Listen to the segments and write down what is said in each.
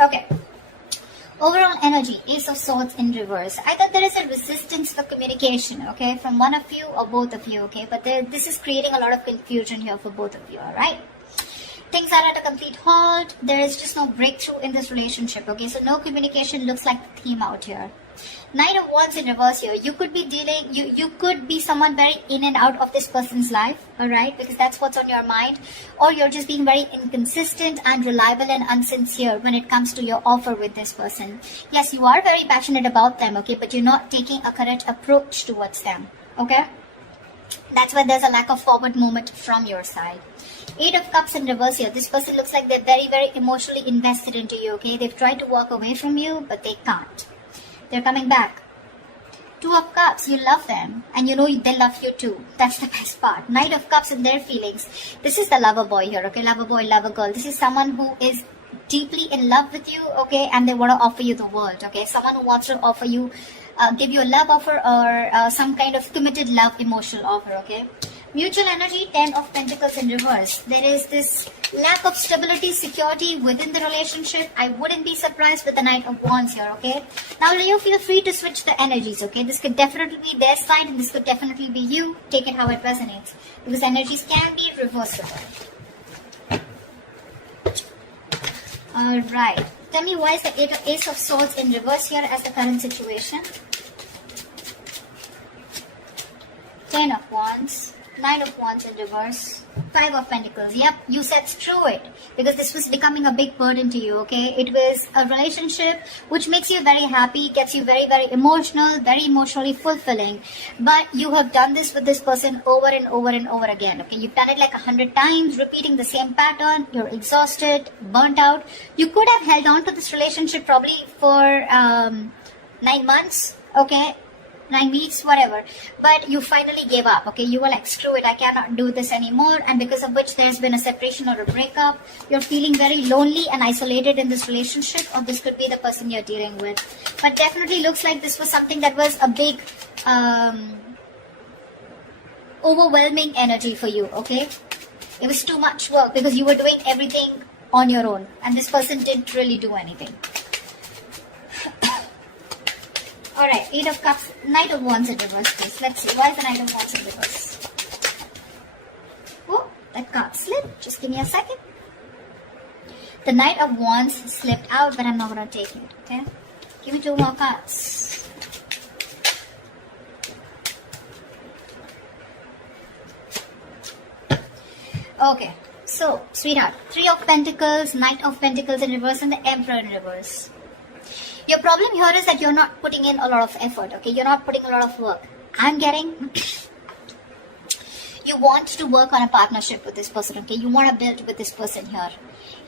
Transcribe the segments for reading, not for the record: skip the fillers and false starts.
Okay. Overall energy, Ace of Swords in reverse. Either there is a resistance for communication, okay, from one of you or both of you, okay, but this is creating a lot of confusion here for both of you, alright? Things are at a complete halt. There is just no breakthrough in this relationship, okay, so no communication looks like the theme out here. Knight of Wands in reverse here. You could be dealing, you could be someone very in and out of this person's life, alright, because that's what's on your mind, or you're just being very inconsistent, unreliable and unsincere when it comes to your offer with this person. Yes, you are very passionate about them, okay, but you're not taking a correct approach towards them, okay? That's why there's a lack of forward movement from your side. Eight of Cups in reverse here. This person looks like they're very, very emotionally invested into you, okay? They've tried to walk away from you, but they can't. They're coming back. Two of Cups, you love them and you know they love you too. That's the best part. Knight of Cups and their feelings. This is the lover boy here, okay? Lover boy, lover girl. This is someone who is deeply in love with you, okay? And they want to offer you the world, okay? Someone who wants to offer you, give you a love offer or some kind of committed love emotional offer, okay? Mutual energy, 10 of Pentacles in reverse. There is this lack of stability, security within the relationship. I wouldn't be surprised with the Knight of Wands here, okay? Now, Leo, feel free to switch the energies, okay? This could definitely be their side and this could definitely be you. Take it how it resonates. Because energies can be reversible. Alright. Tell me why is the Ace of Swords in reverse here as the current situation? 10 of Wands. 9 of Wands in reverse. 5 of Pentacles. Yep, you said screw it. Because this was becoming a big burden to you, okay? It was a relationship which makes you very happy, gets you very, very emotional, very emotionally fulfilling. But you have done this with this person over and over and over again, okay? You've done it like 100 times, repeating the same pattern. You're exhausted, burnt out. You could have held on to this relationship probably for 9 months, okay? 9 weeks, whatever, but you finally gave up, okay? You were like, screw it, I cannot do this anymore, and because of which there's been a separation or a breakup. You're feeling very lonely and isolated in this relationship, or this could be the person you're dealing with. But definitely looks like this was something that was a big overwhelming energy for you, okay? It was too much work because you were doing everything on your own and this person didn't really do anything. Alright, 8 of Cups, Knight of Wands in reverse, please. Let's see, why is the Knight of Wands in reverse? Oh, that card slipped. Just give me a second. The Knight of Wands slipped out, but I'm not going to take it, okay? Give me 2 more cards. Okay, so, sweetheart, 3 of Pentacles, Knight of Pentacles in reverse, and the Emperor in reverse. Your problem here is that you're not putting in a lot of effort, okay? You're not putting a lot of work. I'm getting... you want to work on a partnership with this person, okay? You want to build with this person here.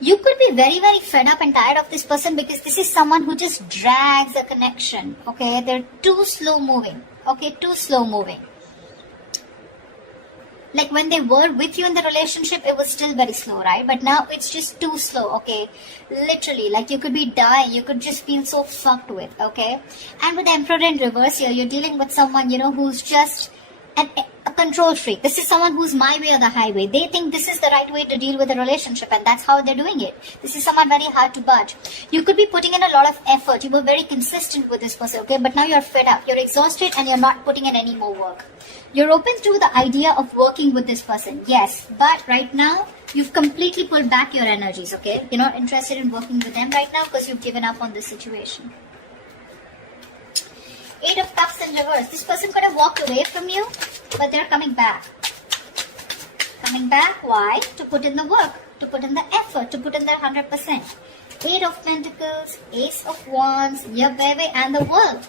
You could be very, very fed up and tired of this person because this is someone who just drags a connection, okay? They're too slow moving, okay? Too slow moving. Like when they were with you in the relationship, it was still very slow, right? But now it's just too slow, okay? Literally, like you could be dying. You could just feel so fucked with, okay? And with Emperor in reverse here, you're dealing with someone, you know, who's just a control freak. This is someone who's my way or the highway. They think this is the right way to deal with a relationship and that's how they're doing it. This is someone very hard to budge. You could be putting in a lot of effort. You were very consistent with this person, okay? But now you're fed up. You're exhausted and you're not putting in any more work. You're open to the idea of working with this person, yes. But right now, you've completely pulled back your energies, okay? You're not interested in working with them right now because you've given up on this situation. 8 of Cups in reverse. This person could have walked away from you, but they're coming back. Coming back, why? To put in the work, to put in the effort, to put in their 100%. 8 of Pentacles, Ace of Wands, your baby, and the World.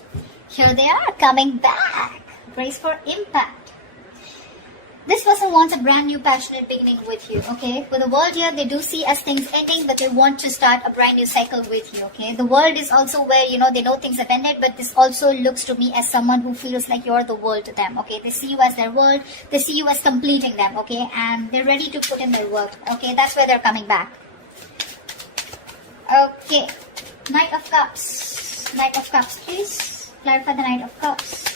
Here they are, coming back. Brace for impact. This person wants a brand new passionate beginning with you, okay? With the World here, they do see as things ending, but they want to start a brand new cycle with you, okay? The World is also where, you know, they know things have ended, but this also looks to me as someone who feels like you're the world to them, okay? They see you as their world, they see you as completing them, okay? And they're ready to put in their work, okay? That's where they're coming back. Okay. Knight of Cups. Knight of Cups, please. Clarify the Knight of Cups.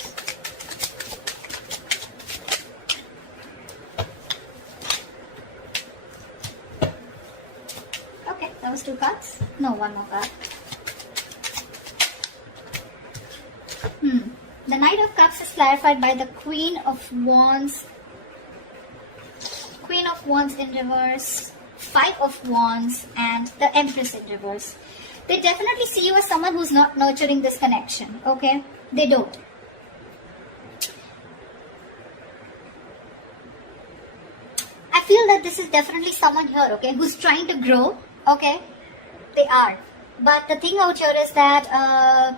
That was 2 cards. No, one more card. The Knight of Cups is clarified by the Queen of Wands. Queen of Wands in reverse, Five of Wands, and the Empress in reverse. They definitely see you as someone who's not nurturing this connection, okay? They don't. I feel that this is definitely someone here, okay, who's trying to grow, okay? They are. But the thing out here is that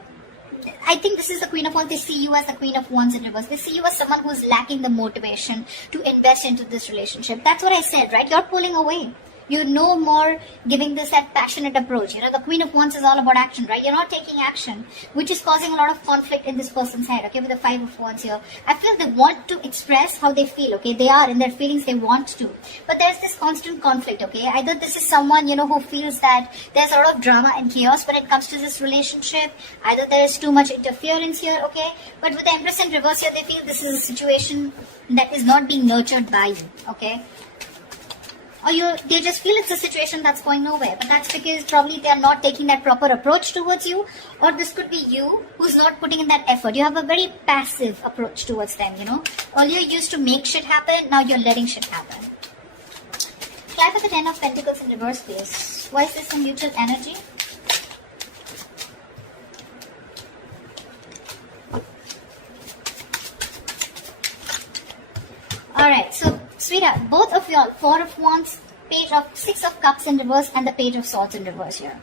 I think this is the Queen of Wands. They see you as the Queen of Wands in reverse. They see you as someone who's lacking the motivation to invest into this relationship. That's what I said, right? You're pulling away. You're no more giving this that passionate approach. You know, the Queen of Wands is all about action, right? You're not taking action, which is causing a lot of conflict in this person's head, okay, with the Five of Wands here. I feel they want to express how they feel, okay? They are in their feelings, they want to. But there's this constant conflict, okay? Either this is someone, you know, who feels that there's a lot of drama and chaos when it comes to this relationship. Either there is too much interference here, okay? But with the Empress in reverse here, they feel this is a situation that is not being nurtured by you, okay? Or they just feel it's a situation that's going nowhere. But that's because probably they are not taking that proper approach towards you. Or this could be you who's not putting in that effort. You have a very passive approach towards them, you know. Earlier you used to make shit happen, now you're letting shit happen. Clap at the Ten of Pentacles in reverse, please. Why is this a mutual energy? Alright, so sweetheart, both of y'all, Four of Wands, Six of Cups in reverse, and the Page of Swords in reverse here.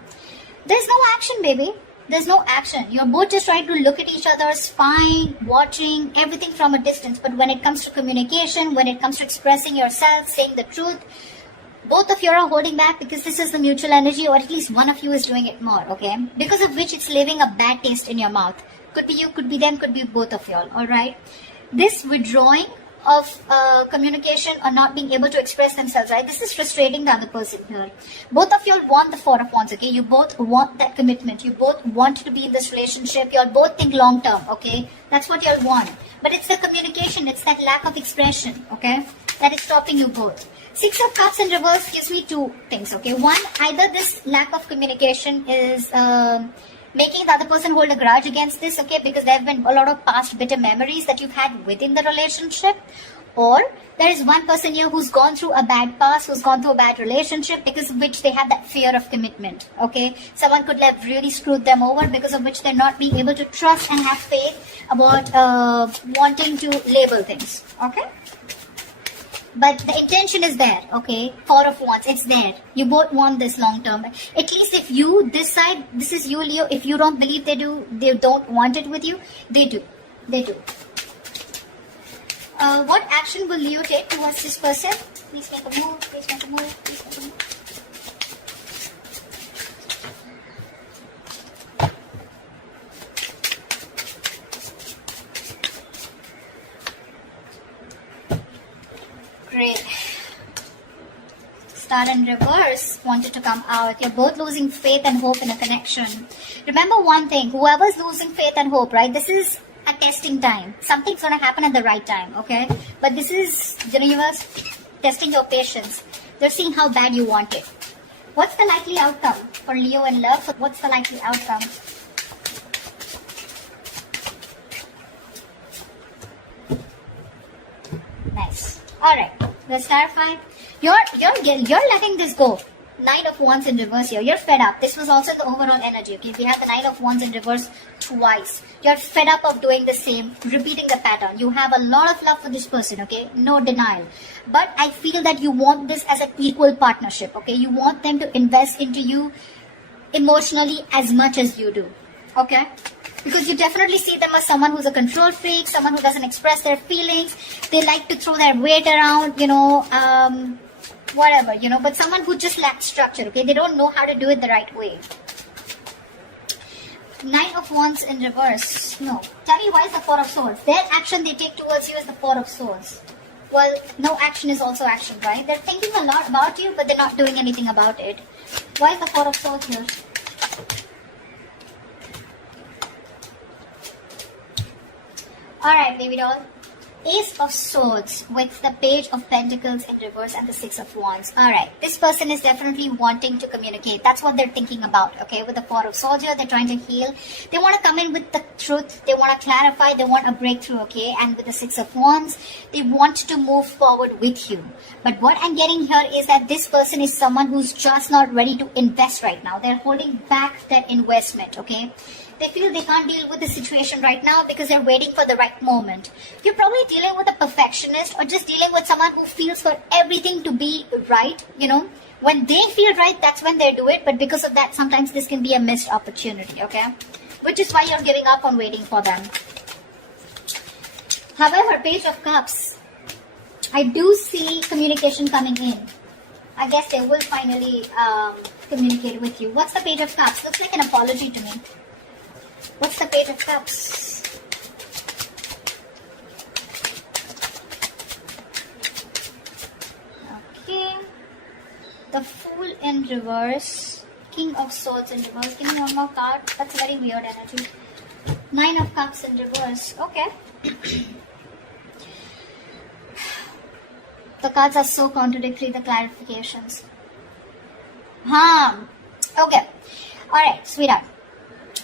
There's no action, baby. There's no action. You're both just trying to look at each other, spying, watching, everything from a distance. But when it comes to communication, when it comes to expressing yourself, saying the truth, both of you are holding back because this is the mutual energy, or at least one of you is doing it more, okay? Because of which it's leaving a bad taste in your mouth. Could be you, could be them, could be both of y'all, alright? This withdrawing of communication or not being able to express themselves, right? This is frustrating the other person here. Both of y'all want the Four of Wands, okay? You both want that commitment. You both want to be in this relationship. Y'all both think long term, okay? That's what y'all want. But it's the communication, it's that lack of expression, okay? That is stopping you both. Six of Cups in reverse gives me two things, okay? One, either this lack of communication is making the other person hold a grudge against this, okay, because there have been a lot of past bitter memories that you've had within the relationship, or there is one person here who's gone through a bad past, who's gone through a bad relationship, because of which they have that fear of commitment, okay? Someone could have really screwed them over, because of which they're not being able to trust and have faith about wanting to label things, okay? But the intention is there, okay? Four of Wands, it's there. You both want this long term. At least if you decide, this is you, Leo, if you don't believe they don't want it with you, they do. They do. What action will Leo take towards this person? Please make a move, please make a move, please make a move. Great. Star in reverse wanted to come out. You're both losing faith and hope in a connection. Remember one thing, whoever's losing faith and hope, right? This is a testing time. Something's going to happen at the right time, okay? But this is the universe testing your patience. They're seeing how bad you want it. What's the likely outcome for Leo in love? What's the likely outcome? Nice. Alright, let's clarify. You're letting this go. Knight of Wands in reverse here. You're fed up. This was also the overall energy. Okay, we have the Knight of Wands in reverse twice. You're fed up of doing the same, repeating the pattern. You have a lot of love for this person, okay? No denial. But I feel that you want this as an equal partnership, okay? You want them to invest into you emotionally as much as you do, okay? Because you definitely see them as someone who's a control freak, someone who doesn't express their feelings. They like to throw their weight around, you know, whatever, you know, but someone who just lacks structure, okay? They don't know how to do it the right way. Nine of Wands in reverse. No. Tell me, why is the Four of Swords? Their action they take towards you is the Four of Swords. Well, no action is also action, right? They're thinking a lot about you, but they're not doing anything about it. Why is the Four of Swords here? Alright, baby doll. Ace of Swords with the Page of Pentacles in reverse and the Six of Wands. Alright, this person is definitely wanting to communicate. That's what they're thinking about, okay? With the Four of Swords here, they're trying to heal. They want to come in with the truth. They want to clarify. They want a breakthrough, okay? And with the Six of Wands, they want to move forward with you. But what I'm getting here is that this person is someone who's just not ready to invest right now. They're holding back that investment, okay? They feel they can't deal with the situation right now because they're waiting for the right moment. You're probably dealing with a perfectionist or just dealing with someone who feels for everything to be right, you know. When they feel right, that's when they do it. But because of that, sometimes this can be a missed opportunity, okay? Which is why you're giving up on waiting for them. However, Page of Cups, I do see communication coming in. I guess they will finally communicate with you. What's the Page of Cups? Looks like an apology to me. What's the Page of Cups? Okay. The Fool in reverse. King of Swords in reverse. Give me one more card. That's a very weird energy. Nine of Cups in reverse. Okay. The cards are so contradictory, the clarifications. Okay. Alright, sweetheart.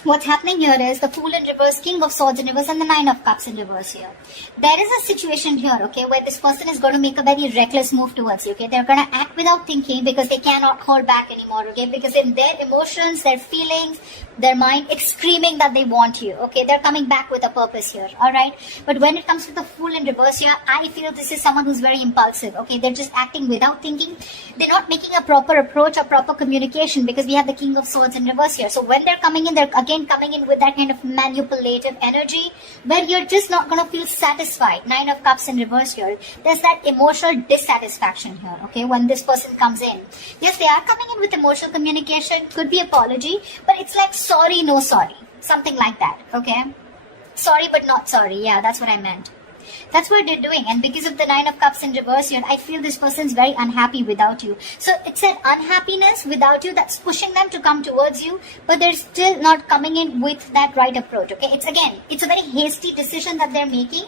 What's happening here is the Fool in reverse, King of Swords in reverse, and the Nine of Cups in reverse here. There is a situation here, okay, where this person is going to make a very reckless move towards you, okay. They're going to act without thinking because they cannot hold back anymore, okay. Because in their emotions, their feelings, their mind, it's screaming that they want you, okay. They're coming back with a purpose here, alright. But when it comes to the Fool in reverse here, I feel this is someone who's very impulsive, okay. They're just acting without thinking. They're not making a proper approach or proper communication because we have the King of Swords in reverse here. So when they're coming in, they're again coming in with that kind of manipulative energy where you're just not going to feel satisfied. Nine of Cups in reverse here. There's that emotional dissatisfaction here, okay, when this person comes in. Yes, they are coming in with emotional communication, could be apology, but it's like sorry, no sorry. Something like that, okay? Sorry but not sorry. Yeah, that's what I meant. That's what they're doing. And because of the Nine of Cups in reverse here, I feel this person's very unhappy without you. So it's that unhappiness without you that's pushing them to come towards you, but they're still not coming in with that right approach, okay? It's a very hasty decision that they're making,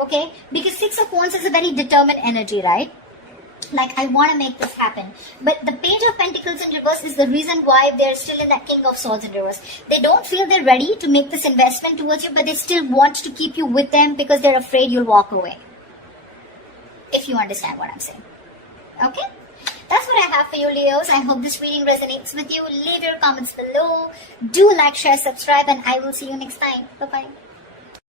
okay? Because Six of Wands is a very determined energy, right? Like, I want to make this happen. But the Page of Pentacles in reverse is the reason why they're still in that King of Swords in reverse. They don't feel they're ready to make this investment towards you, but they still want to keep you with them because they're afraid you'll walk away. If you understand what I'm saying. Okay? That's what I have for you, Leos. I hope this reading resonates with you. Leave your comments below. Do like, share, subscribe, and I will see you next time. Bye-bye.